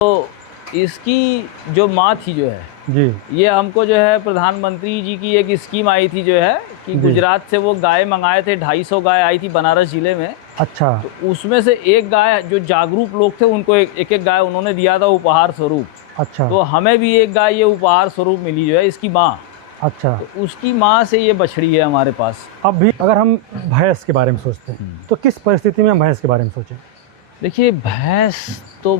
तो इसकी जो माँ थी जो है जी ये हमको जो है प्रधानमंत्री जी की एक स्कीम आई थी जो है कि जी। गुजरात से वो गाय मंगाए थे, 250 गाय आई थी बनारस जिले में। अच्छा तो उसमें से एक गाय जो जागरूक लोग थे उनको एक एक गाय उन्होंने दिया था उपहार स्वरूप। अच्छा तो हमें भी एक गाय ये उपहार स्वरूप मिली जो है इसकी माँ। अच्छा। तो उसकी माँ से ये बछड़ी है हमारे पास। अब भी अगर हम भैंस के बारे में सोचते हैं तो किस परिस्थिति में हम भैंस के बारे में सोचें? देखिए भैंस तो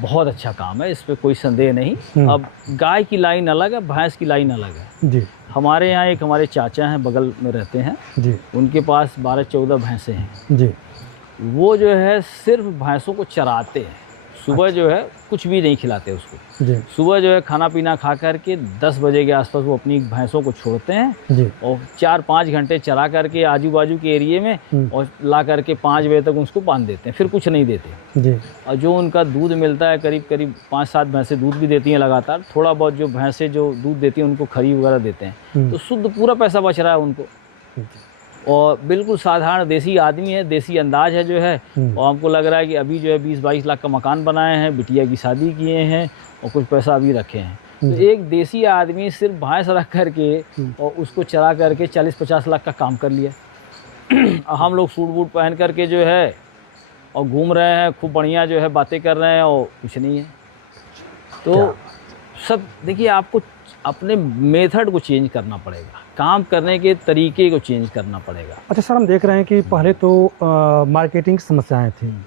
बहुत अच्छा काम है, इस पे कोई संदेह नहीं। अब गाय की लाइन अलग है, भैंस की लाइन अलग है। जी हमारे यहाँ एक हमारे चाचा हैं, बगल में रहते हैं, जी उनके पास 12-14 भैंसें हैं। जी। वो जो है सिर्फ भैंसों को चराते हैं। सुबह जो है कुछ भी नहीं खिलाते उसको। जी सुबह जो है खाना पीना खा करके 10 बजे के आसपास वो अपनी भैंसों को छोड़ते हैं जी और 4-5 घंटे चरा करके आजू बाजू के एरिए में और ला करके 5 बजे तक उसको बांध देते हैं, फिर कुछ नहीं देते। जी। और जो उनका दूध मिलता है करीब करीब 5-7 भैंसें दूध भी देती हैं लगातार। थोड़ा बहुत जो भैंसें जो दूध देती हैं उनको खरी वगैरह देते हैं, तो शुद्ध पूरा पैसा बच रहा है उनको। और बिल्कुल साधारण देसी आदमी है, देसी अंदाज है जो है। और हमको लग रहा है कि अभी जो है 20-22 लाख का मकान बनाए हैं, बिटिया की शादी किए हैं और कुछ पैसा अभी रखे हैं। तो एक देसी आदमी सिर्फ भैंस रख करके और उसको चरा करके 40-50 लाख का काम कर लिया। हम लोग सूट बूट पहन करके जो है और घूम रहे हैं, खूब बढ़िया जो है बातें कर रहे हैं और कुछ नहीं है। तो सब देखिए, आपको अपने मेथड को चेंज करना पड़ेगा, काम करने के तरीके को चेंज करना पड़ेगा। अच्छा सर, हम देख रहे हैं कि पहले तो मार्केटिंग समस्याएं थी,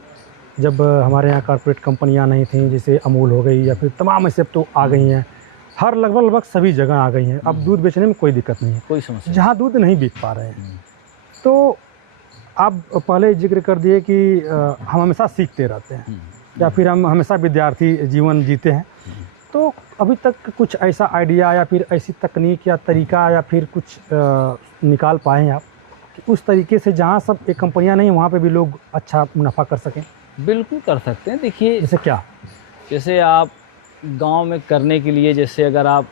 जब हमारे यहाँ कॉर्पोरेट कंपनियां नहीं थीं, जैसे अमूल हो गई या फिर तमाम ऐसे अब तो आ गई हैं, हर लगभग सभी जगह आ गई हैं। अब दूध बेचने में कोई दिक्कत नहीं है, कोई समस्या जहाँ दूध नहीं बिक पा रहे हैं। तो आप पहले जिक्र कर दिए कि हम हमेशा सीखते रहते हैं या फिर हम हमेशा विद्यार्थी जीवन जीते हैं। तो अभी तक कुछ ऐसा आइडिया या फिर ऐसी तकनीक या तरीका या फिर कुछ निकाल पाए हैं आप कि उस तरीके से जहाँ सब एक कंपनियाँ नहीं वहाँ पे भी लोग अच्छा मुनाफा कर सकें? बिल्कुल कर सकते हैं। देखिए जैसे क्या? जैसे आप गांव में करने के लिए, जैसे अगर आप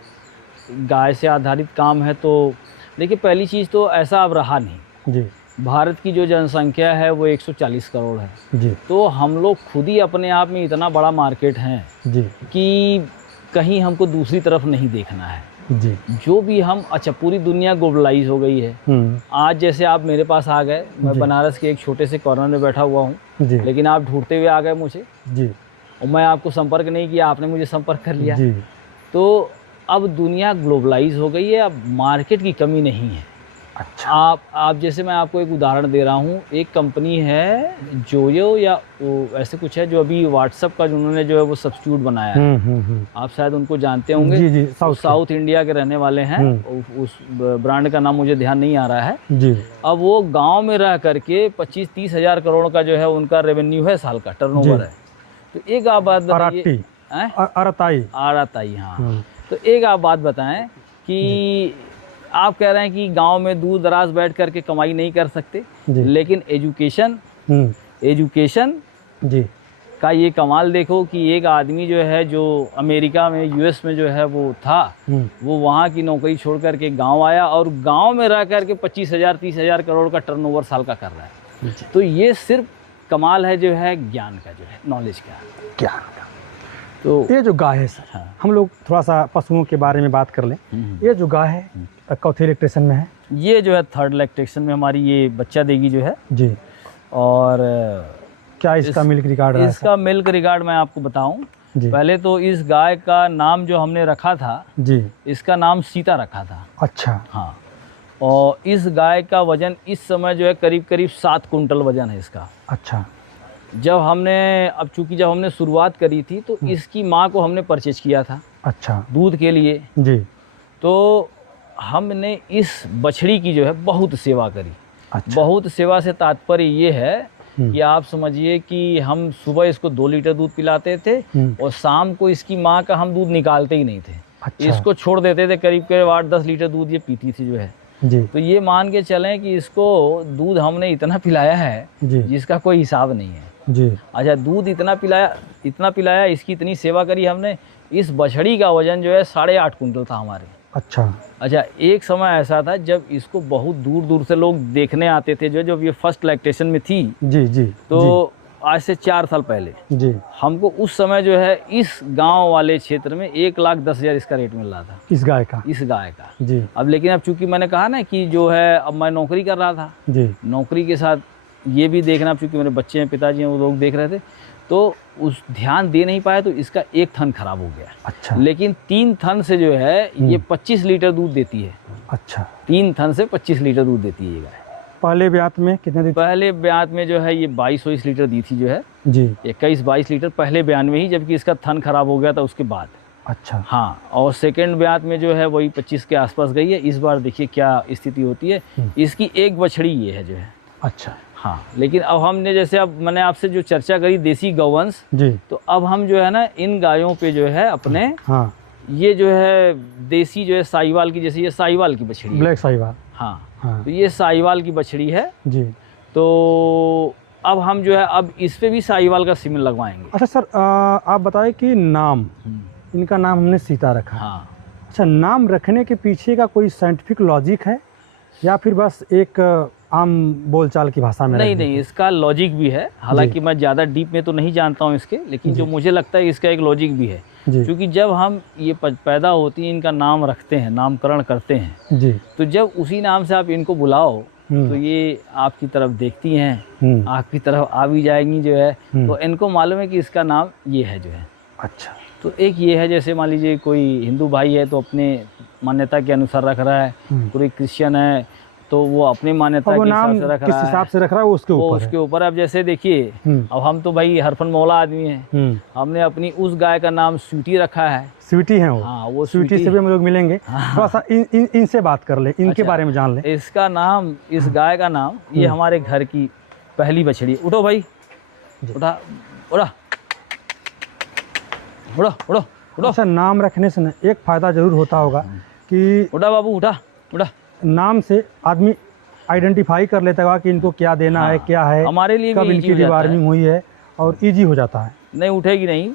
गाय से आधारित काम है तो देखिए पहली चीज़ तो ऐसा अब रहा नहीं। जी भारत की जो जनसंख्या है वो 140 करोड़ है। जी तो हम लोग खुद ही अपने आप में इतना बड़ा मार्केट हैं जी कि कहीं हमको दूसरी तरफ नहीं देखना है। जी। जो भी हम, अच्छा पूरी दुनिया ग्लोबलाइज हो गई है। आज जैसे आप मेरे पास आ गए, मैं बनारस के एक छोटे से कॉर्नर में बैठा हुआ हूँ, लेकिन आप ढूंढते हुए आ गए मुझे जी, और मैं आपको संपर्क नहीं किया, आपने मुझे संपर्क कर लिया जी। तो अब दुनिया ग्लोबलाइज हो गई है, अब मार्केट की कमी नहीं है। अच्छा। आप जैसे मैं आपको एक उदाहरण दे रहा हूँ, एक कंपनी है जोयो या वो ऐसे कुछ है, जो अभी व्हाट्सएप का जिन्होंने जो है वो सब्स्टिट्यूट बनाया है। आप शायद उनको जानते होंगे। जी जी, साउथ इंडिया के रहने वाले हैं। उस ब्रांड का नाम मुझे ध्यान नहीं आ रहा है जी। अब वो गांव में रह करके 25-30 हज़ार करोड़ का जो है उनका रेवेन्यू है, साल का टर्नओवर है। तो एक आप बात बताइए, आराताई, हाँ। तो एक आप बात बताएं कि आप कह रहे हैं कि गांव में दूर दराज बैठ करके कमाई नहीं कर सकते, लेकिन एजुकेशन जी का ये कमाल देखो कि एक आदमी जो है जो अमेरिका में, यूएस में जो है वो था, वो वहाँ की नौकरी छोड़ करके गांव आया और गांव में रह करके 25,000-30,000 करोड़ का टर्नओवर साल का कर रहा है। तो ये सिर्फ कमाल है जो है ज्ञान का, जो है नॉलेज का, ज्ञान का। तो ये जो गाय है सर, हाँ। हम लोग थोड़ा सा पशुओं के बारे में बात कर लें। ये जो गाय है चौथे लैक्टेशन में है, ये जो है 3rd लैक्टेशन में हमारी ये बच्चा देगी जो है जी। और क्या इसका मिल्क रिकॉर्ड है? इसका मिल्क रिकॉर्ड मैं आपको बताऊं, पहले तो इस गाय का नाम जो हमने रखा था जी, इसका नाम सीता रखा था। अच्छा, हाँ। और इस गाय का वजन इस समय जो है करीब करीब 7 कुंटल वजन है इसका। अच्छा। जब हमने शुरुआत करी थी तो इसकी माँ को हमने परचेज किया था, अच्छा, दूध के लिए जी। तो हमने इस बछड़ी की जो है बहुत सेवा करी। अच्छा। बहुत सेवा से तात्पर्य ये है कि आप समझिए कि हम सुबह इसको 2 लीटर दूध पिलाते थे और शाम को इसकी माँ का हम दूध निकालते ही नहीं थे। अच्छा। इसको छोड़ देते थे, करीब करीब 8-10 लीटर दूध ये पीती थी जो है जी। तो ये मान के चलें कि इसको दूध हमने इतना पिलाया है जिसका कोई हिसाब नहीं है जी। अच्छा, दूध इतना पिलाया, इसकी इतनी सेवा करी हमने। इस बछड़ी का वजन जो है 8.5 कुंटल था हमारे। अच्छा, एक समय ऐसा था जब इसको बहुत दूर दूर से लोग देखने आते थे, जब ये 1st लैक्टेशन में थी जी जी। तो आज से 4 साल पहले जी। हमको उस समय जो है इस गांव वाले क्षेत्र में 1,10,000 इसका रेट मिल रहा था, इस गाय का। इस गाय का। जी अब लेकिन अब चूंकि मैंने कहा ना कि जो है अब मैं नौकरी कर रहा था, जी नौकरी के साथ ये भी देखना, चूंकि मेरे बच्चे हैं, पिताजी हैं, वो लोग देख रहे थे, तो उस ध्यान दे नहीं पाया, तो इसका एक थन खराब हो गया। अच्छा। लेकिन 3 थन से जो है ये 25 लीटर दूध देती है। अच्छा। 3 थन से 25 लीटर दूध देती है ये गाय। पहले ब्यात में कितने दी? पहले ब्यात में जो है ये 22-23 लीटर दी थी जो है जी। 21-22 लीटर पहले बयान में ही, जबकि इसका थन खराब हो गया था उसके बाद। अच्छा। हाँ, और सेकंड ब्यात में जो है वही 25 के आसपास गई है। इस बार देखिए क्या स्थिति होती है। इसकी एक बछड़ी ये है जो है। अच्छा। हाँ, लेकिन अब हमने जैसे अब मैंने आपसे जो चर्चा करी देसी गौवंश, जी। तो अब हम जो है ना इन गायों पे जो है अपने हाँ, ये जो है देसी जो है साहिवाल की, जैसे ये साहिवाल की बछड़ी है। ब्लैक साहिवाल। हाँ, हाँ तो ये साहिवाल की बछड़ी है। जी। तो अब हम जो है अब इस पे भी साहिवाल का सीमेंट लगवाएंगे। अच्छा सर, आप बताएं कि नाम, इनका नाम हमने सीता रखा है। हाँ, अच्छा, नाम रखने के पीछे का कोई साइंटिफिक लॉजिक है या फिर बस एक आम बोलचाल की भाषा में? नहीं, इसका लॉजिक भी है। हालांकि मैं ज़्यादा डीप में तो नहीं जानता हूँ इसके, लेकिन जो मुझे लगता है इसका एक लॉजिक भी है। क्योंकि जब हम ये पैदा होती हैं, इनका नाम रखते हैं, नामकरण करते हैं जी, तो जब उसी नाम से आप इनको बुलाओ तो ये आपकी तरफ देखती हैं, आपकी तरफ आ भी जाएंगी जो है। तो इनको मालूम है कि इसका नाम ये है जो है। अच्छा। तो एक ये है, जैसे मान लीजिए कोई हिंदू भाई है तो अपने मान्यता के अनुसार रख रहा है, कोई क्रिश्चियन है तो वो अपनी मान्यता के हिसाब से रख किस रहा है। हिसाब से रख रहा है वो उसके वो ऊपर उसके ऊपर। अब जैसे देखिए, अब हम तो भाई हरफन मौला आदमी हैं, हमने अपनी उस गाय का नाम स्वीटी रखा है। स्वीटी है वो? हाँ, वो स्वीटी से भी हम लोग मिलेंगे। हाँ। थोड़ा सा इनसे बात कर ले, इनके बारे में जान ले। इसका नाम, इस गाय का नाम, ये हमारे घर की पहली बछड़ी। उठो भाई, उठा, उड़ा, उड़ो उड़ो उड़ो। अच्छा, नाम रखने से ना एक फायदा जरूर होता होगा कि उड़ा बाबू, उठा उड़ा। नाम से आदमी आइडेंटिफाई कर लेता होगा कि इनको क्या देना है, क्या है, हमारे लिए कब भी इनकी डिवार्मिंग हुई है, और इजी हो जाता है। नहीं उठेगी नहीं,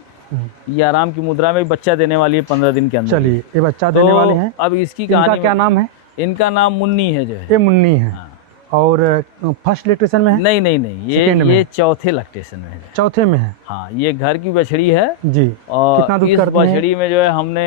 ये आराम की मुद्रा में बच्चा देने वाली है 15 दिन के अंदर। चलिए, ये बच्चा देने वाले हैं। अब इसकी इनका कहानी, क्या नाम है? इनका नाम मुन्नी है जो है। ये मुन्नी है। और फर्स्ट लैक्टेशन में है? नहीं, ये चौथे लैक्टेशन में है। चौथे में है। हाँ, ये घर की बछड़ी है जी। और कितना दूध इस करती है? बछड़ी में जो है हमने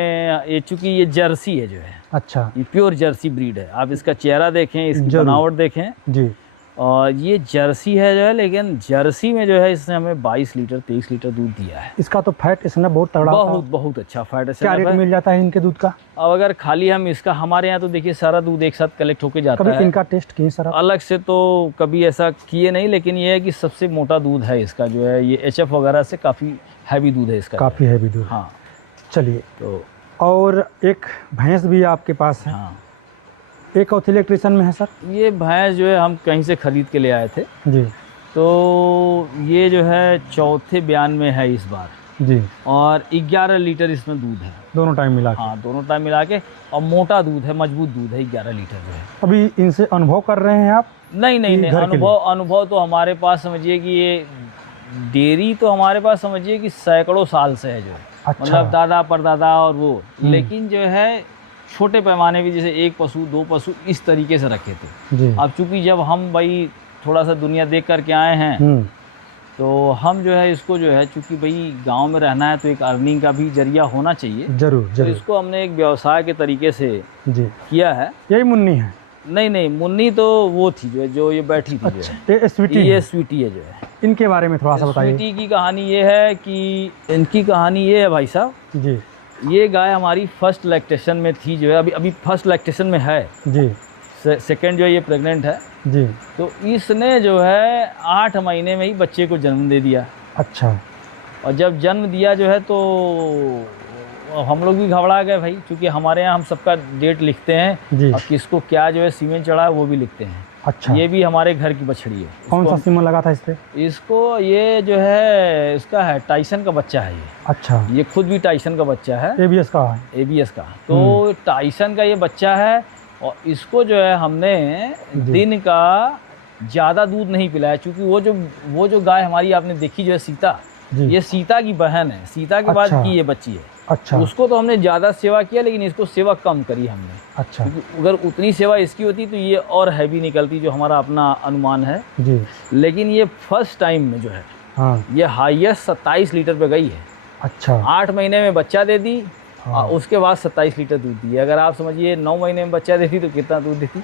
ये, चूंकि ये जर्सी है जो है। अच्छा। ये प्योर जर्सी ब्रीड है। आप इसका चेहरा देखें, इसकी बनावट देखें। जी। और ये जर्सी है जो है, लेकिन जर्सी में जो है इसने हमें 22 लीटर 23 लीटर दूध दिया है। इसका तो फैट इसमें बहुत तगड़ा होता है। बहुत अच्छा फैट है। क्या रेट मिल जाता है इनके दूध का? अब अगर खाली हम इसका, हमारे यहाँ तो देखिए सारा दूध एक साथ कलेक्ट होके जाता है। कभी इनका टेस्ट किए सर? अलग से तो कभी ऐसा किए नहीं, लेकिन ये है कि सबसे मोटा दूध है इसका जो है। ये HF वगैरह से काफ़ी हैवी दूध है इसका। काफ़ी हैवी दूध। हाँ। चलिए, तो और एक भैंस भी आपके पास है? हाँ, एक चौथे इलेक्ट्रिशियन में है सर? ये भैंस जो है हम कहीं से ख़रीद के ले आए थे। जी। तो ये जो है चौथे बयान में है इस बार जी। और 11 लीटर इसमें दूध है। दोनों टाइम मिला के? हाँ, दोनों टाइम मिला के। और मोटा दूध है, मजबूत दूध है, 11 लीटर जो है। अभी इनसे अनुभव कर रहे हैं आप? नहीं, अनुभव तो हमारे पास समझिए कि ये डेयरी तो हमारे पास समझिए कि सैकड़ों साल से है जो है। अच्छा। मतलब दादा परदादा और वो। लेकिन जो है छोटे पैमाने भी, जैसे 1 पशु 2 पशु इस तरीके से रखे थे। जी। अब चूंकि जब हम भाई थोड़ा सा दुनिया देख करके आए हैं, तो हम जो है इसको जो है, चूंकि भाई गांव में रहना है तो एक अर्निंग का भी जरिया होना चाहिए। जरूर तो इसको हमने एक व्यवसाय के तरीके से जी किया है। यही मुन्नी है? नहीं, मुन्नी तो वो थी जो ये बैठी थी। अच्छा, ये स्वीटी ये है? स्वीटी है जो है। इनके बारे में थोड़ा सा बताइए। स्वीटी की कहानी ये है कि, इनकी कहानी ये है भाई साहब जी। ये गाय हमारी फर्स्ट लैक्टेशन में थी जो है। अभी फर्स्ट लैक्टेशन में है जी। सेकंड जो है ये प्रेग्नेंट है जी। तो इसने जो है 8 महीने में ही बच्चे को जन्म दे दिया। अच्छा। और जब जन्म दिया जो है तो हम लोग भी घबरा गए भाई, क्योंकि हमारे यहाँ हम सबका डेट लिखते हैं जी। और किसको क्या जो है सीमेंट चढ़ा है वो भी लिखते हैं। अच्छा। ये भी हमारे घर की बछड़ी है। कौन सा सीमन लगा था इस पे? इसको ये जो है इसका है टाइसन का बच्चा है ये। अच्छा। ये खुद भी टाइसन का बच्चा है। ABS का है? ABS का। तो टाइसन का ये बच्चा है और इसको जो है हमने दिन का ज़्यादा दूध नहीं पिलाया, क्योंकि वो जो गाय हमारी आपने देखी जो है सीता, ये सीता की बहन है। सीता के बाद की ये बच्ची है। अच्छा। उसको तो हमने ज़्यादा सेवा किया, लेकिन इसको सेवा कम करी हमने। अच्छा। क्योंकि अगर उतनी सेवा इसकी होती तो ये और हैवी निकलती, जो हमारा अपना अनुमान है। जी। लेकिन ये फर्स्ट टाइम में जो है हाँ। ये हाईएस्ट 27 लीटर पे गई है। अच्छा। 8 महीने में बच्चा दे दी हाँ। और उसके बाद 27 लीटर दूध दी। अगर आप समझिए 9 महीने में बच्चा देती तो कितना दूध देती।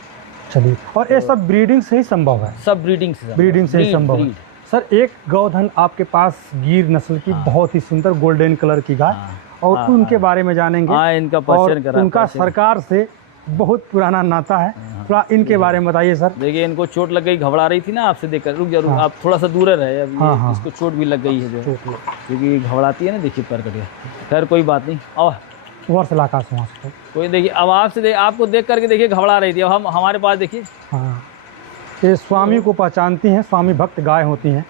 चलिए, और ये सब ब्रीडिंग से ही संभव है? सब ब्रीडिंग से ब्रीडिंग से ही संभव है। ब्रीड। सर, एक गौधन आपके पास गिर नस्ल की बहुत ही सुंदर गोल्डन कलर की गाय, और हाँ, उनके बारे में जानेंगे। हाँ, इनका और परिचय करा। उनका सरकार से बहुत पुराना नाता है, थोड़ा इनके बारे में बताइए सर। देखिए, इनको चोट लग गई, घबरा रही थी ना आपसे देखकर। रुक जरूर, आप थोड़ा सा दूर रहे। अब हाँ, हाँ। इसको चोट भी लग गई है जो, क्योंकि घबराती है ना। देखिए पैर कट गया। खैर कोई बात नहीं। और वर्ष लाका समाज को कोई देखिए, अब आपको देख करके देखिए घबरा रही थी। अब हम हमारे पास देखिए। हाँ, ये स्वामी को पहचानती हैं, स्वामी भक्त गाय होती हैं।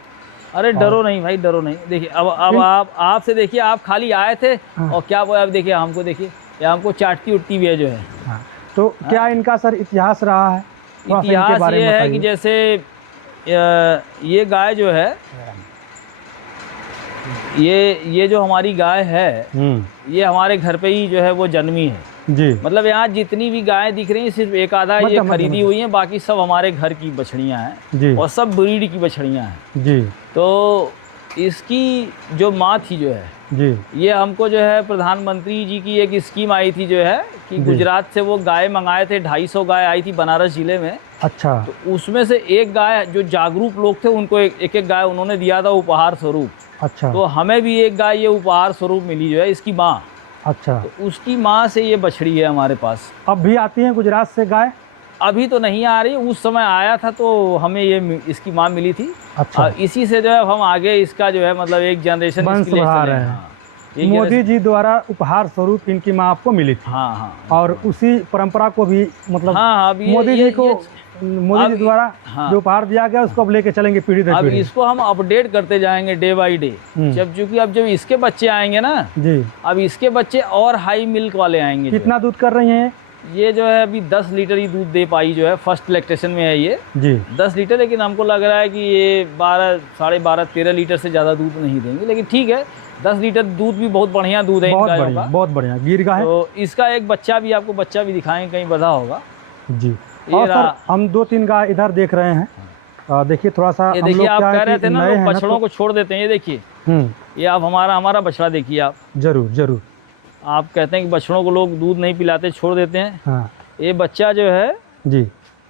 अरे डरो नहीं भाई, डरो नहीं। देखिए अब आप आपसे देखिए, आप खाली आए थे और क्या बोला। अब देखिए हमको, देखिए ये हमको चाटती उठती भी है जो है। हाँ, तो क्या इनका सर इतिहास रहा है? थोड़ा सा इनके इतिहास बारे में ये है बताइए। कि जैसे ये गाय जो है, ये जो हमारी गाय है, ये हमारे घर पे ही जो है वो जन्मी है जी। मतलब यहाँ जितनी भी गायें दिख रही हैं, सिर्फ एक आधा ये खरीदी हुई हैं, बाकी सब हमारे घर की बछड़ियाँ हैं जी। और सब ब्रीड की बछड़ियाँ हैं जी। तो इसकी जो माँ थी जो है जी, ये हमको जो है प्रधानमंत्री जी की एक स्कीम आई थी जो है कि गुजरात से वो गाय मंगाए थे। 250 गाय आई थी बनारस जिले में। अच्छा। तो उसमें से एक गाय, जो जागरूक लोग थे उनको एक एक गाय उन्होंने दिया था उपहार स्वरूप। अच्छा। तो हमें भी एक गाय ये उपहार स्वरूप मिली जो है, इसकी माँ। अच्छा। तो उसकी माँ से ये बछड़ी है हमारे पास। अब भी आती हैं गुजरात से गाय? अभी तो नहीं आ रही, उस समय आया था तो हमें ये इसकी माँ मिली थी। अच्छा। इसी से जो है हम आगे इसका जो है मतलब एक जनरेशन वंश बढ़ा रहे हैं। मोदी जी द्वारा उपहार स्वरूप इनकी माँ आपको मिली थी। हाँ हाँ। और उसी परंपरा को भी मतलब हाँ, मोदी जी को मोदी जी द्वारा जो उपहार दिया गया उसको अब लेके चलेंगे पीढ़ी दर अब पीढ़ी। इसको हम अपडेट करते जाएंगे डे बाई डे। चूंकि अब जब इसके बच्चे आएंगे ना जी, अब इसके बच्चे और हाई मिल्क वाले आएंगे। कितना दूध कर रही हैं ये जो है अभी 10 लीटर ही दूध दे पाई जो है, फर्स्ट लैक्टेशन में है ये जी? 10 लीटर। लेकिन हमको लग रहा है कि ये 12, 12.5, 13 लीटर से ज़्यादा दूध नहीं देंगे। लेकिन ठीक है, 10 लीटर दूध भी बहुत बढ़िया दूध है इन गायों का। बहुत बढ़िया गिर गाय है। तो इसका एक बच्चा भी, आपको बच्चा भी दिखाएंगे, कहीं बधा होगा जी। और सर हम 2-3 गाय इधर देख रहे हैं। देखिए थोड़ा सा, ये देखिए, आप कह रहे थे ना लोग बछड़ों को छोड़ देते हैं। ये देखिए, ये आप हमारा बछड़ा देखिए आप। जरूर जरूर। आप कहते हैं कि बछड़ों को लोग दूध नहीं पिलाते, छोड़ देते हैं। हाँ। ये बच्चा जो है जी,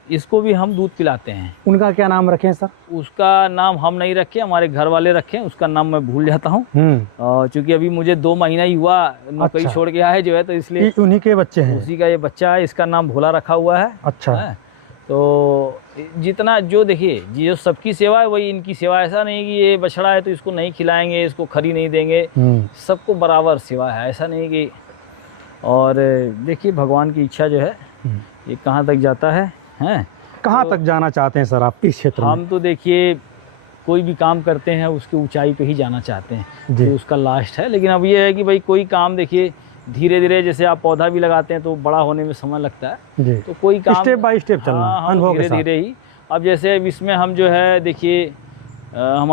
इसको भी हम दूध पिलाते हैं। उनका क्या नाम रखें सर? उसका नाम हम नहीं रखे, हमारे घर वाले रखे। उसका नाम मैं भूल जाता हूँ, क्योंकि अभी मुझे 2 महीना ही हुआ नौकरी छोड़ के आए जो है, तो इसलिए उन्हीं के बच्चे हैं। उसी का ये बच्चा है। इसका नाम भोला रखा हुआ है। अच्छा है? तो जितना जो देखिए, जो सबकी सेवा है वही इनकी सेवा। ऐसा नहीं कि ये बछड़ा है तो इसको नहीं खिलाएंगे, इसको खरी नहीं देंगे। सबको बराबर सेवा है, ऐसा नहीं कि। और देखिए भगवान की इच्छा जो है ये कहाँ तक जाता है। कहाँ तक जाना चाहते हैं सर आप इस क्षेत्र में? हम तो देखिए कोई भी काम करते हैं उसकी ऊंचाई पे ही जाना चाहते हैं, जो उसका लास्ट है। लेकिन अब ये है कि भाई कोई काम देखिए धीरे धीरे, जैसे आप पौधा भी लगाते हैं तो बड़ा होने में समय लगता है जी। तो कोई काम स्टेप बाय स्टेप चलना, अनुभव के साथ। धीरे धीरे ही। अब जैसे इसमें हम जो है देखिए हमारे